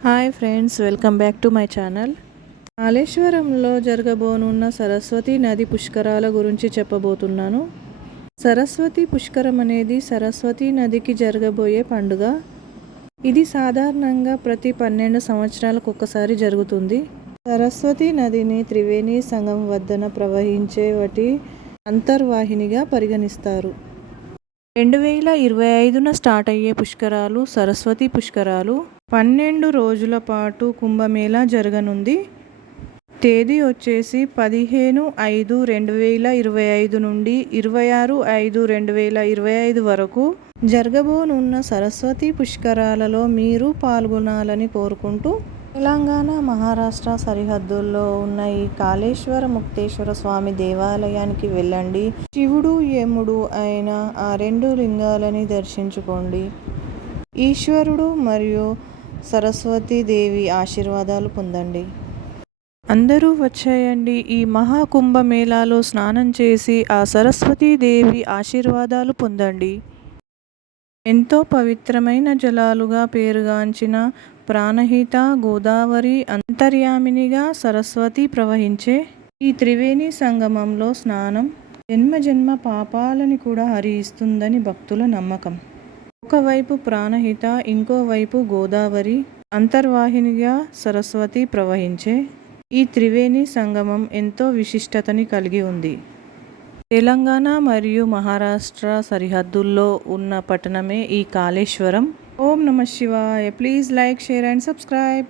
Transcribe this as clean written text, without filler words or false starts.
Hi friends, welcome back to my channel. కాళేశ్వరంలో జరగబోనున్న సరస్వతి నది పుష్కరాల గురించి చెప్పబోతున్నాను. సరస్వతి పుష్కరం అనేది సరస్వతి నదికి జరగబోయే పండుగ. ఇది సాధారణంగా ప్రతి 12 సంవత్సరాలకు ఒకసారి జరుగుతుంది. సరస్వతి నదిని త్రివేణి సంగమం వద్దన ప్రవహించే వాటి అంతర్వాహినిగా పరిగణిస్తారు. 2025న స్టార్ట్ అయ్యే పుష్కరాలు సరస్వతి పుష్కరాలు. 12 రోజుల పాటు కుంభమేళా జరగనుంది. తేదీ వచ్చేసి 15/5/2025 నుండి 26/5/2025 వరకు జరగబోనున్న సరస్వతి పుష్కరాలలో మీరు పాల్గొనాలని కోరుకుంటూ, తెలంగాణ మహారాష్ట్ర సరిహద్దుల్లో ఉన్న ఈ కాళేశ్వర ముక్తేశ్వర స్వామి దేవాలయానికి వెళ్ళండి. శివుడు యముడు అయిన ఆ 2 లింగాలని దర్శించుకోండి. ఈశ్వరుడు మరియు సరస్వతీదేవి ఆశీర్వాదాలు పొందండి. అందరూ వచ్చేయండి. ఈ మహాకుంభమేళాలో స్నానం చేసి ఆ సరస్వతీదేవి ఆశీర్వాదాలు పొందండి. ఎంతో పవిత్రమైన జలాలుగా పేరుగాంచిన ప్రాణహిత గోదావరి అంతర్యామినిగా సరస్వతి ప్రవహించే ఈ త్రివేణి సంగమంలో స్నానం జన్మ పాపాలని కూడా హరిస్తుందని భక్తుల నమ్మకం. ఒకవైపు ప్రాణహిత, ఇంకోవైపు గోదావరి అంతర్వాహినిగా సరస్వతి ప్రవహించే ఈ త్రివేణి సంగమం ఎంతో విశిష్టతని కలిగి ఉంది. తెలంగాణ మరియు మహారాష్ట్ర సరిహద్దుల్లో ఉన్న పట్టణమే ఈ కాళేశ్వరం. ఓం నమః శివాయ. Please like, share and subscribe.